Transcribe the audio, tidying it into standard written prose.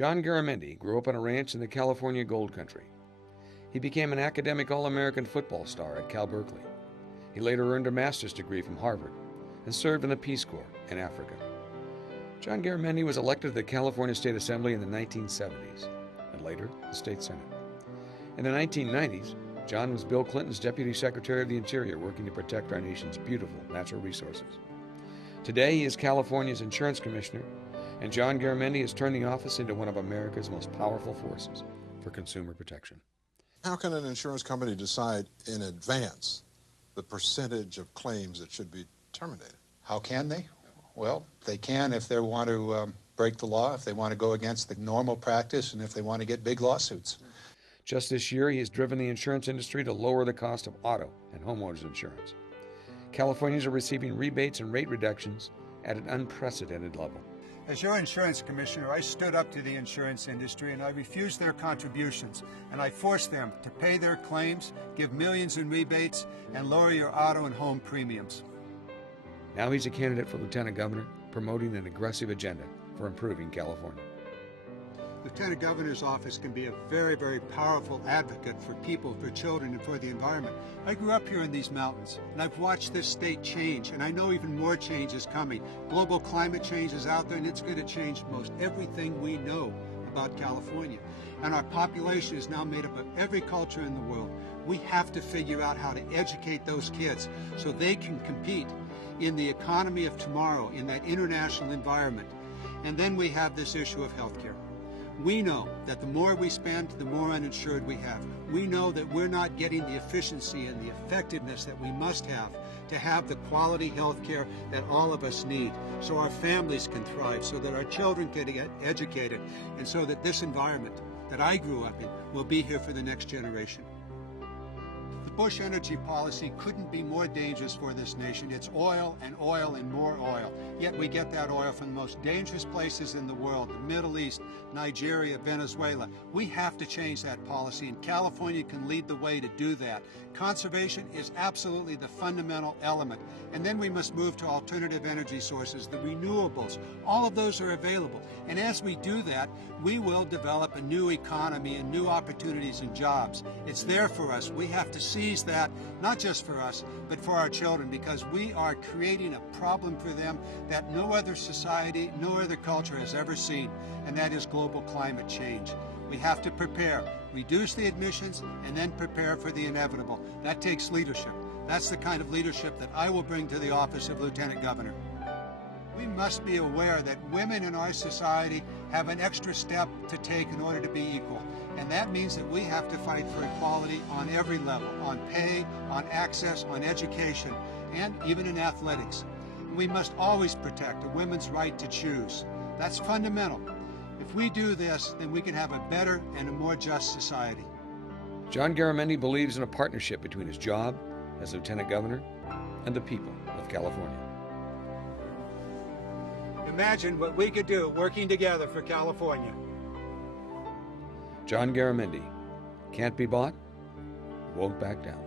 John Garamendi grew up on a ranch in the California Gold Country. He became an academic All-American football star at Cal Berkeley. He later earned a master's degree from Harvard and served in the Peace Corps in Africa. John Garamendi was elected to the California State Assembly in the 1970s and later the State Senate. In the 1990s, John was Bill Clinton's Deputy Secretary of the Interior, working to protect our nation's beautiful natural resources. Today, he is California's Insurance Commissioner, and John Garamendi has turned the office into one of America's most powerful forces for consumer protection. How can an insurance company decide in advance the percentage of claims that should be terminated? How can they? Well, they can if they want to break the law, if they want to go against the normal practice, and if they want to get big lawsuits. Just this year, he has driven the insurance industry to lower the cost of auto and homeowners insurance. Californians are receiving rebates and rate reductions at an unprecedented level. As your insurance commissioner, I stood up to the insurance industry and I refused their contributions, and I forced them to pay their claims, give millions in rebates, and lower your auto and home premiums. Now he's a candidate for lieutenant governor, promoting an aggressive agenda for improving California. Lieutenant Governor's office can be a very, very powerful advocate for people, for children, and for the environment. I grew up here in these mountains, and I've watched this state change, and I know even more change is coming. Global climate change is out there, and it's going to change most everything we know about California. And our population is now made up of every culture in the world. We have to figure out how to educate those kids so they can compete in the economy of tomorrow, in that international environment. And then we have this issue of health care. We know that the more we spend, the more uninsured we have. We know that we're not getting the efficiency and the effectiveness that we must have to have the quality health care that all of us need, so our families can thrive, so that our children can get educated, and so that this environment that I grew up in will be here for the next generation. The Bush energy policy couldn't be more dangerous for this nation. It's oil and more oil. Yet we get that oil from the most dangerous places in the world, the Middle East, Nigeria, Venezuela. We have to change that policy, and California can lead the way to do that. Conservation is absolutely the fundamental element. And then we must move to alternative energy sources, the renewables. All of those are available. And as we do that, we will develop a new economy and new opportunities and jobs. It's there for us. We have to seize that, not just for us, but for our children, because we are creating a problem for them that no other society, no other culture has ever seen, and that is global climate change. We have to prepare, reduce the emissions, and then prepare for the inevitable. That takes leadership. That's the kind of leadership that I will bring to the office of Lieutenant Governor. We must be aware that women in our society have an extra step to take in order to be equal. And that means that we have to fight for equality on every level, on pay, on access, on education, and even in athletics. We must always protect a woman's right to choose. That's fundamental. If we do this, then we can have a better and a more just society. John Garamendi believes in a partnership between his job as Lieutenant Governor and the people of California. Imagine what we could do working together for California. John Garamendi, can't be bought, won't back down.